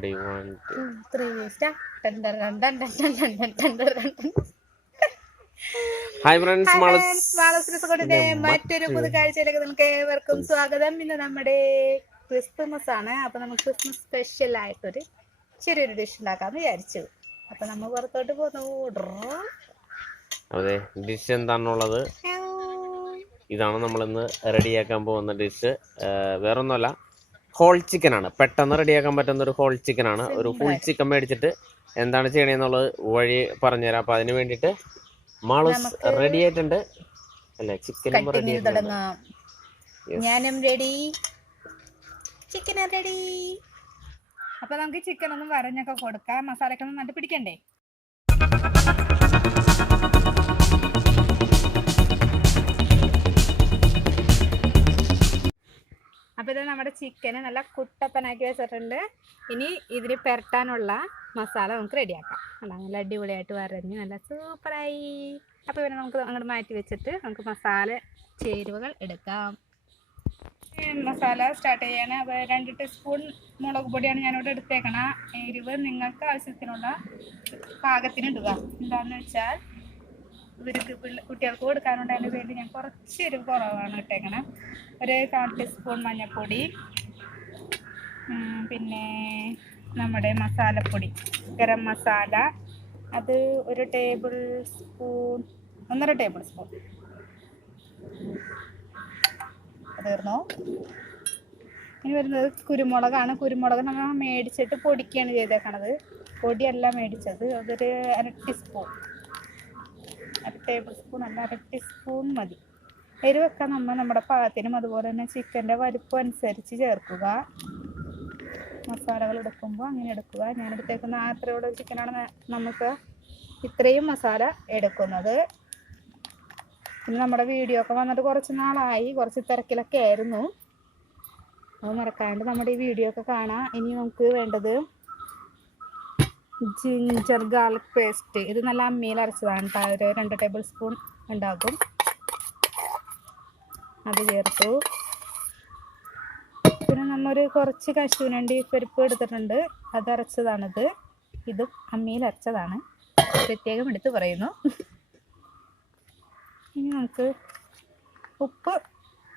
Ready one three hi friends Malas മറ്റൊരു പുതുക്കാഴ്ചയിലേക്ക് നിങ്ങൾക്ക് ഏവർക്കും സ്വാഗതം ഇന്ന് നമ്മുടെ ക്രിസ്മസ് ആണ് അപ്പൊ നമുക്ക് ക്രിസ്മസ് സ്പെഷ്യൽ ആയിട്ടൊരു ചെറിയൊരു ഡിഷ് ഉണ്ടാക്കാന്ന് വിചാരിച്ചു അപ്പൊ നമ്മൾ പുറത്തോട്ട് പോന്നു അതെ ഡിഷ് എന്താണുള്ളത് ഇതാണ് നമ്മളിന്ന് റെഡിയാക്കാൻ പോകുന്ന ഡിഷ് വേറൊന്നുമല്ല ഹോൾ ചിക്കൻ ആണ്. പെട്ടെന്ന് റെഡിയാക്കാൻ പറ്റുന്ന ഒരു ഹോൾ ചിക്കൻ ആണ്. ഒരു ഫുൾ ചിക്കൻ മേടിച്ചിട്ട് എന്താണ് ചെയ്യണെന്നുള്ളത് വഴി പറഞ്ഞുതരാം. അപ്പൊ അതിന് വേണ്ടിയിട്ട് മാളൂസ് റെഡി ആയിട്ടുണ്ട്. അല്ലേ? ചിക്കനും റെഡി ആയിട്ടുണ്ട്. ഞാനും റെഡി ചിക്കൻ റെഡി അപ്പൊ നമുക്ക് ചിക്കൻ ഒന്നും വരഞ്ഞൊക്കെ കൊടുക്കാം. മസാലയൊക്കെ ഒന്ന് നട്ട് പിടിക്കണ്ടേ? അപ്പൊ ഇത് നമ്മുടെ ചിക്കന് നല്ല കുട്ടപ്പനാക്കി വെച്ചിട്ടുണ്ട്. ഇനി ഇതിന് പെരട്ടാനുള്ള മസാല നമുക്ക് റെഡിയാക്കാം അല്ല നല്ല അടിപൊളിയായിട്ട് വരഞ്ഞ് നല്ല സൂപ്പറായി. അപ്പോൾ ഇവരെ നമുക്ക് അങ്ങോട്ട് മാറ്റി വെച്ചിട്ട് നമുക്ക് മസാല ചേരുവകൾ എടുക്കാം. മസാല സ്റ്റാർട്ട് ചെയ്യാൻ അപ്പോൾ രണ്ട് ടീസ്പൂൺ മുളക് പൊടിയാണ് ഞാനിവിടെ എടുത്തേക്കണ. എരിവ് നിങ്ങൾക്ക് ആവശ്യത്തിനുള്ള പാകത്തിന് ഇടുക. എന്താണെന്ന് വെച്ചാൽ ഇവർക്ക് കുട്ടികൾക്ക് കൊടുക്കാനുണ്ടതിന് വേണ്ടി ഞാൻ കുറച്ച് എരിവ് കുറവാണ് ഇട്ടേക്കണം. ഒരു കാൽ ടീസ്പൂൺ മഞ്ഞൾപ്പൊടി പിന്നെ നമ്മുടെ മസാലപ്പൊടി ഗരം മസാല അത് ഒരു ടേബിൾ സ്പൂൺ ഒന്നര ടേബിൾ സ്പൂൺ തീർന്നു? ഇനി വരുന്നത് കുരുമുളകാണ്. കുരുമുളക് നമ്മൾ മേടിച്ചിട്ട് പൊടിക്കുകയാണ് ചെയ്തേക്കണത്. പൊടിയല്ല മേടിച്ചത്. അതൊരു അര ടീസ്പൂൺ അര ടേബിൾ സ്പൂൺ അല്ല അര ടീസ്പൂൺ മതി. എരിവൊക്കെ നമ്മൾ നമ്മുടെ പാകത്തിനും അതുപോലെ തന്നെ ചിക്കന്റെ വലുപ്പം അനുസരിച്ച് ചേർക്കുക. മസാലകൾ എടുക്കുമ്പോൾ അങ്ങനെ എടുക്കുക. ഞാൻ എടുത്തേക്കുന്ന അത്രയുള്ള ചിക്കനാണ് നമുക്ക് ഇത്രയും മസാല എടുക്കുന്നത്. പിന്നെ നമ്മുടെ വീഡിയോ ഒക്കെ വന്നിട്ട് കുറച്ച് നാളായി കുറച്ച് തിരക്കിലൊക്കെ ആയിരുന്നു. അത് മറക്കാണ്ട് നമ്മുടെ ഈ വീഡിയോ ഒക്കെ കാണാം. ഇനി നമുക്ക് വേണ്ടത് ജിഞ്ചർ ഗാർലിക് പേസ്റ്റ്. ഇത് നല്ല അമ്മിയിൽ അരച്ചതാണ് ഒരു രണ്ട് ടേബിൾ സ്പൂൺ ഉണ്ടാകും അത് ചേർത്തു. പിന്നെ നമ്മൊരു കുറച്ച് കശുവണ്ടി പരിപ്പ് എടുത്തിട്ടുണ്ട്. അത് അരച്ചതാണിത്. ഇതും അമ്മിയിൽ അരച്ചതാണ്. പ്രത്യേകം എടുത്ത് പറയുന്നു. ഇനി നമുക്ക് ഉപ്പ്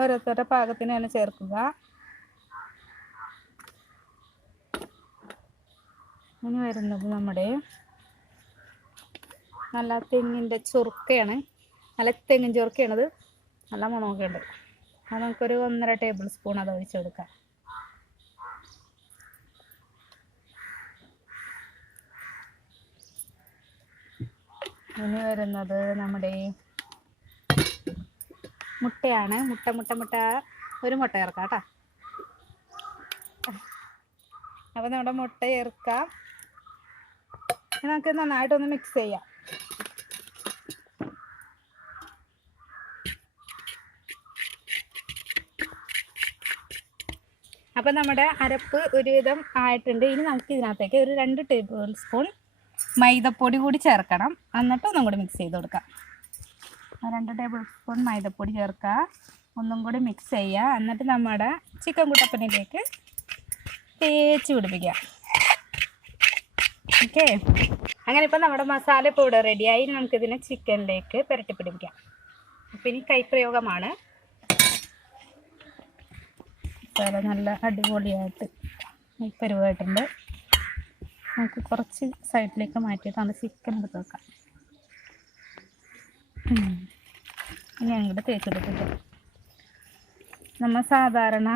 ഓരോരുത്തരുടെ പാകത്തിന് തന്നെ ചേർക്കുക. ഇനി വരുന്നത് നമ്മുടെ നല്ല തെങ്ങിന്റെ ചുറുക്കയാണ്. നല്ല തെങ്ങിൻ ചുറുക്കയാണത്. നല്ല മണമൊക്കെ ഉണ്ട്. അത് നമുക്കൊരു ഒന്നര ടേബിൾ സ്പൂൺ അത് ഒഴിച്ചു കൊടുക്കാം. ഇനി വരുന്നത് നമ്മുടെ മുട്ടയാണ്. മുട്ട മുട്ട മുട്ട. ഒരു മുട്ട ചേർക്കാം കേട്ടോ. അപ്പം നമ്മുടെ മുട്ട ചേർക്കാം. നമുക്ക് നന്നായിട്ടൊന്ന് മിക്സ് ചെയ്യാം. അപ്പം നമ്മുടെ അരപ്പ് ഒരുവിധം ആയിട്ടുണ്ട്. ഇനി നമുക്ക് ഇതിനകത്തേക്ക് ഒരു രണ്ട് ടേബിൾ സ്പൂൺ മൈദപ്പൊടി കൂടി ചേർക്കണം. എന്നിട്ട് ഒന്നും കൂടി മിക്സ് ചെയ്ത് കൊടുക്കാം. രണ്ട് ടേബിൾ സ്പൂൺ മൈദപ്പൊടി ചേർക്കുക. ഒന്നും കൂടി മിക്സ് ചെയ്യുക. എന്നിട്ട് നമ്മുടെ ചിക്കൻ കുട്ടപ്പനിലേക്ക് തേച്ച് പിടിപ്പിക്കുക. ഓക്കെ. അങ്ങനെ ഇപ്പം നമ്മുടെ മസാല പൗഡർ റെഡിയായി നമുക്കിതിനെ ചിക്കനിലേക്ക് പുരട്ടി പിടിപ്പിക്കാം. അപ്പം ഇനി കൈപ്രയോഗമാണ് മസാല നല്ല അടിപൊളിയായിട്ട് പരുവായിട്ടുണ്ട് നമുക്ക് കുറച്ച് സൈഡിലേക്ക് മാറ്റിയിട്ട് നമ്മൾ ചിക്കൻ എടുത്ത് വെക്കാം. ഇനി അങ്ങോട്ട് തേച്ചെടുത്തിട്ട് നമ്മൾ സാധാരണ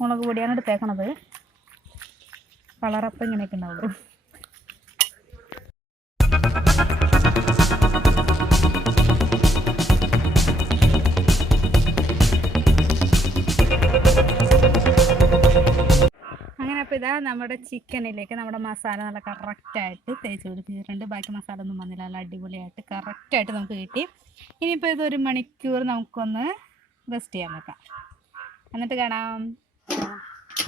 മുളക് പൊടിയാണ് എടുത്തേക്കണത്. കളറപ്പം ഇങ്ങനെയൊക്കെ അപ്പോൾ ഇതാ നമ്മുടെ ചിക്കനിലേക്ക് നമ്മുടെ മസാല നല്ല കറക്റ്റായിട്ട് തേച്ച് പിടിപ്പിച്ചിട്ടുണ്ട്. ബാക്കി മസാല ഒന്നും വന്നില്ല. നല്ല അടിപൊളിയായിട്ട് കറക്റ്റായിട്ട് നമുക്ക് കിട്ടി. ഇനിയിപ്പോൾ ഇത് ഒരു മണിക്കൂർ നമുക്കൊന്ന് റെസ്റ്റ് ചെയ്യാൻ വെക്കാം. എന്നിട്ട് കാണാം.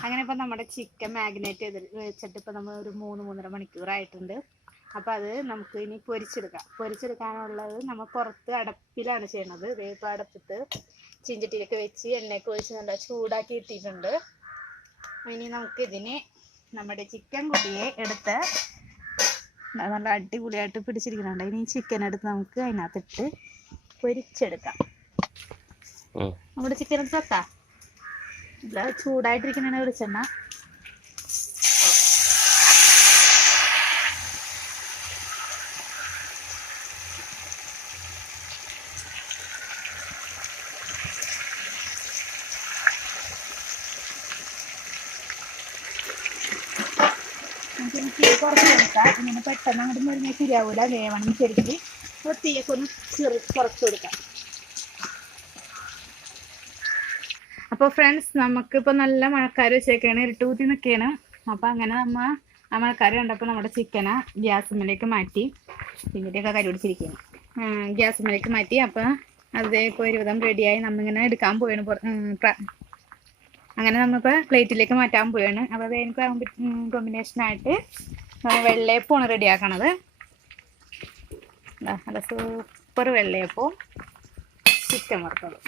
അങ്ങനെ ഇപ്പം നമ്മുടെ ചിക്കൻ മാഗ്നേറ്റ് ചെയ്ത് വെച്ചിട്ട് ഇപ്പം നമ്മൾ ഒരു മൂന്ന് മൂന്നര മണിക്കൂറായിട്ടുണ്ട് അപ്പോൾ അത് നമുക്ക് ഇനി പൊരിച്ചെടുക്കാം. പൊരിച്ചെടുക്കാനുള്ളത് നമ്മൾ പുറത്ത് അടപ്പിലാണ് ചെയ്യണത്. വേപ്പ് അടപ്പിട്ട് ചീഞ്ചട്ടിയിലൊക്കെ വെച്ച് എണ്ണയൊക്കെ ഒഴിച്ച് നല്ല ചൂടാക്കി ഇട്ടിട്ടുണ്ട്. ഇനി നമുക്ക് ഇതിനെ നമ്മുടെ ചിക്കൻ കുട്ടിയെ എടുത്ത് നല്ല അടിപൊളിയായിട്ട് പിടിച്ചിരിക്കുന്നുണ്ട്. ഇനി ചിക്കൻ എടുത്ത് നമുക്ക് അതിനകത്തിട്ട് പൊരിച്ചെടുക്കാം. നമ്മുടെ ചിക്കൻ എടുത്ത് വെക്കാം. ചൂടായിട്ടിരിക്കുന്ന വെളിച്ചെണ്ണ തീ ഇങ്ങനെ പെട്ടെന്ന് അങ്ങോട്ട് മുരിഞ്ഞാൽ ശരിയാവൂല. വേവണം ശരിക്കും. തീയൊക്കെ ഒന്ന് ചെറു കുറച്ച് കൊടുക്കാം. അപ്പോൾ ഫ്രണ്ട്സ് നമുക്ക് ഇപ്പൊ നല്ല മഴക്കാർ വെച്ചേക്കാണ് ഇരുട്ടൂത്തി നിൽക്കുകയാണ് അപ്പോൾ അങ്ങനെ നമ്മ ആ മഴക്കാർ കണ്ടപ്പോൾ നമ്മുടെ ചിക്കനെ മിലേക്ക് മാറ്റി പിന്നീടൊക്കെ കരി പിടിച്ചിരിക്കുകയാണ് മിലേക്ക് മാറ്റി അപ്പോൾ അതേ ഇപ്പോൾ ഒരുവിധം റെഡിയായി നമ്മിങ്ങനെ എടുക്കാൻ പോയാണ് അങ്ങനെ നമ്മളിപ്പോൾ പ്ലേറ്റിലേക്ക് മാറ്റാൻ പോയാണ് അപ്പോൾ അത് എനിക്ക് കോമ്പിനേഷനായിട്ട് വെള്ളയപ്പമാണ് റെഡിയാക്കണത് നല്ല സൂപ്പർ വെള്ളയപ്പവും ചിക്കൻ വറുത്തതും.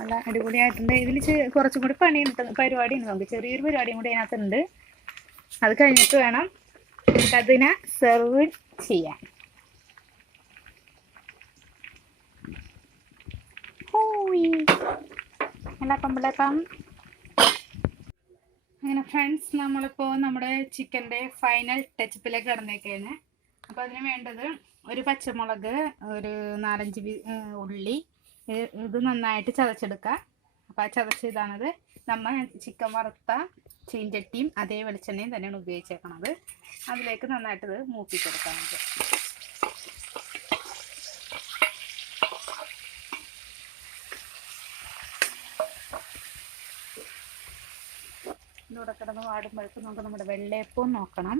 നല്ല അടിപൊളിയായിട്ടുണ്ട്. ഇതിൽ കുറച്ചും കൂടി പണി പരിപാടി ഉണ്ട് നമുക്ക് ചെറിയൊരു പരിപാടിയും കൂടി അതിനകത്തുണ്ട്. അത് കഴിഞ്ഞിട്ട് വേണം നമുക്കതിനെ സെർവ് ചെയ്യാൻ. എല്ലാ പമ്പളപ്പം അങ്ങനെ ഫ്രണ്ട്സ് നമ്മളിപ്പോൾ നമ്മുടെ ചിക്കന്റെ ഫൈനൽ ടച്ചപ്പിലേക്ക് കിടന്നേക്കാണ് അപ്പോൾ അതിന് വേണ്ടത് ഒരു പച്ചമുളക് ഒരു നാലഞ്ച് ഉള്ളി ഇത് നന്നായിട്ട് ചതച്ചെടുക്കുക അപ്പോൾ ആ ചതച്ച ഇതാണത്. നമ്മൾ ചിക്കൻ വറുത്ത ചീഞ്ചട്ടിയും അതേ വെളിച്ചെണ്ണയും തന്നെയാണ് ഉപയോഗിച്ചേക്കണത്. അതിലേക്ക് നന്നായിട്ട് ഇത് മൂപ്പിച്ചെടുക്കാം നമുക്ക്. ഇതോടെ കിടന്ന് വാടുമ്പോഴേക്കും നമുക്ക് നമ്മുടെ വെള്ളയപ്പവും നോക്കണം.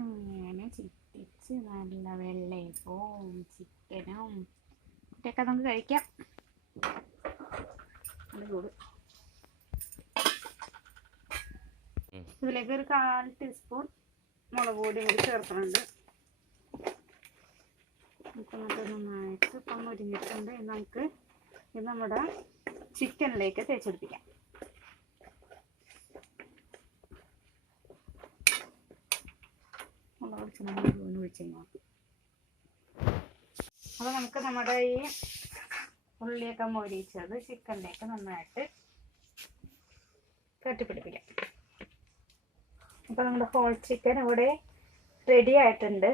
അങ്ങനെ ചിറ്റിച്ച് നല്ല വെള്ളയപ്പവും ചിക്കനും ഇതൊക്കെ നമുക്ക് കഴിക്കാം. ഇതിലേക്ക് ഒരു കാൽ ടീസ്പൂൺ മുളക് പൊടി കൂടി ചേർക്കുന്നുണ്ട്. എന്നിട്ട് നന്നായിട്ട് മുരിഞ്ഞിട്ടുണ്ട് ഇനി നമുക്ക് ഇത് നമ്മുടെ ചിക്കനിലേക്ക് തേച്ചെടുപ്പിക്കാം. അപ്പൊ അപ്പോൾ നമുക്ക് നമ്മുടെ ഈ ഉള്ളിയൊക്കെ മൊരിച്ചത് ചിക്കനിലേക്ക് നന്നായിട്ട് കെട്ടിപ്പിടിപ്പിക്കാം അപ്പോൾ നമ്മുടെ ഹോൾ ചിക്കൻ ഇവിടെ റെഡി ആയിട്ടുണ്ട്.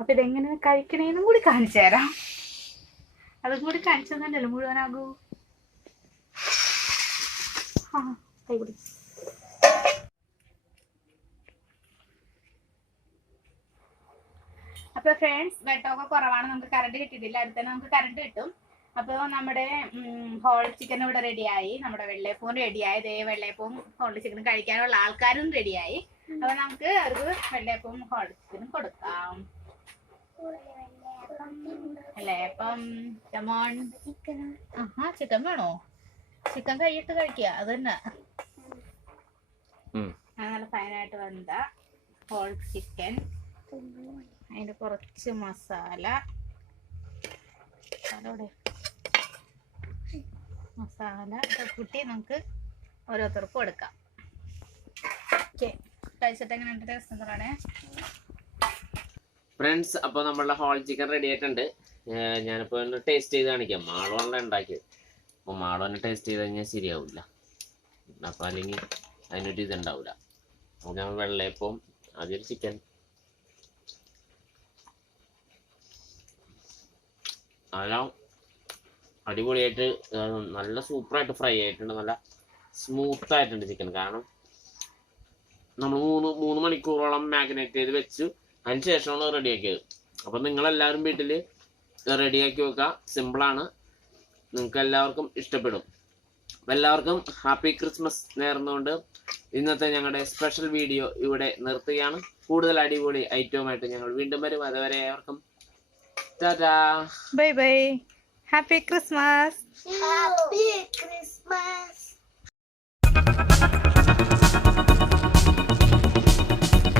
അപ്പോൾ ഇതെങ്ങനെ കഴിക്കണേന്നും കൂടി കാണിച്ചു തരാം. അതും കൂടി കാണിച്ചു തന്നല്ലോ മുഴുവനാകൂ? ആ കൈ കൂടി അപ്പൊ ഫ്രണ്ട്സ് വെട്ടമൊക്കെ കുറവാണ്. നമുക്ക് കറണ്ട് കിട്ടിയിട്ടില്ല. അടുത്ത തന്നെ നമുക്ക് കറണ്ട് കിട്ടും. അപ്പോൾ നമ്മുടെ ഹോൾ ചിക്കൻ ഇവിടെ റെഡിയായി നമ്മുടെ വെള്ളയപ്പവും റെഡിയായി ദേ വെള്ളയപ്പവും ഹോൾ ചിക്കനും കഴിക്കാനുള്ള ആൾക്കാരും റെഡിയായി അപ്പൊ നമുക്ക് അവർക്ക് വെള്ളയപ്പവും ഹോൾ ചിക്കനും കൊടുക്കാം. വെള്ളയപ്പം ചമോൺ ആഹാ ചിക്കൻ വേണോ? ചിക്കൻ കഴിയിട്ട് കഴിക്കുക അത് തന്നെ. നല്ല ഫൈനായിട്ട് വന്ന ഹോൾ ചിക്കൻ അതിന്റെ കുറച്ച് മസാല. അതോടെ മസാല കൂട്ടി നമുക്ക് ഓരോരുത്തർക്കും എടുക്കാം. ഓക്കെ കഴിച്ചിട്ട് എങ്ങനെ ഉണ്ട് ടേസ്റ്റ് എന്ന് പറയണേ ഫ്രണ്ട്സ് അപ്പോൾ നമ്മളുടെ ഹോൾ ചിക്കൻ റെഡി ആയിട്ടുണ്ട്. ഞാനിപ്പോൾ ഒന്ന് ടേസ്റ്റ് ചെയ്ത് കാണിക്കാം. മാളോണ ഉണ്ടാക്കിയത്. അപ്പോൾ മാളോനെ ടേസ്റ്റ് ചെയ്ത് കഴിഞ്ഞാൽ ശരിയാവില്ല അപ്പോൾ അല്ലെങ്കിൽ അതിനൊരു ഇതുണ്ടാവില്ല അപ്പോൾ ഞാൻ വെള്ളയപ്പം ആദ്യം ചിക്കൻ നല്ല അടിപൊളിയായിട്ട് നല്ല സൂപ്പറായിട്ട് ഫ്രൈ ആയിട്ടുണ്ട്. നല്ല സ്മൂത്ത് ആയിട്ടുണ്ട് ചിക്കൻ കാരണം നമ്മൾ മൂന്ന് മൂന്ന് മണിക്കൂറോളം മാഗ്നേറ്റ് ചെയ്ത് വെച്ചു. അതിന് ശേഷമാണ് റെഡിയാക്കിയത് അപ്പം നിങ്ങളെല്ലാവരും വീട്ടിൽ റെഡിയാക്കി വെക്കുക. സിമ്പിളാണ് നിങ്ങൾക്ക് എല്ലാവർക്കും ഇഷ്ടപ്പെടും. അപ്പം എല്ലാവർക്കും ഹാപ്പി ക്രിസ്മസ് നേർന്നുകൊണ്ട് ഇന്നത്തെ ഞങ്ങളുടെ സ്പെഷ്യൽ വീഡിയോ ഇവിടെ നിർത്തുകയാണ്. കൂടുതൽ അടിപൊളി ഐറ്റവുമായിട്ട് ഞങ്ങൾ വീണ്ടും വരും. അതുവരെ ഏവർക്കും tata. Bye bye happy Christmas happy Christmas.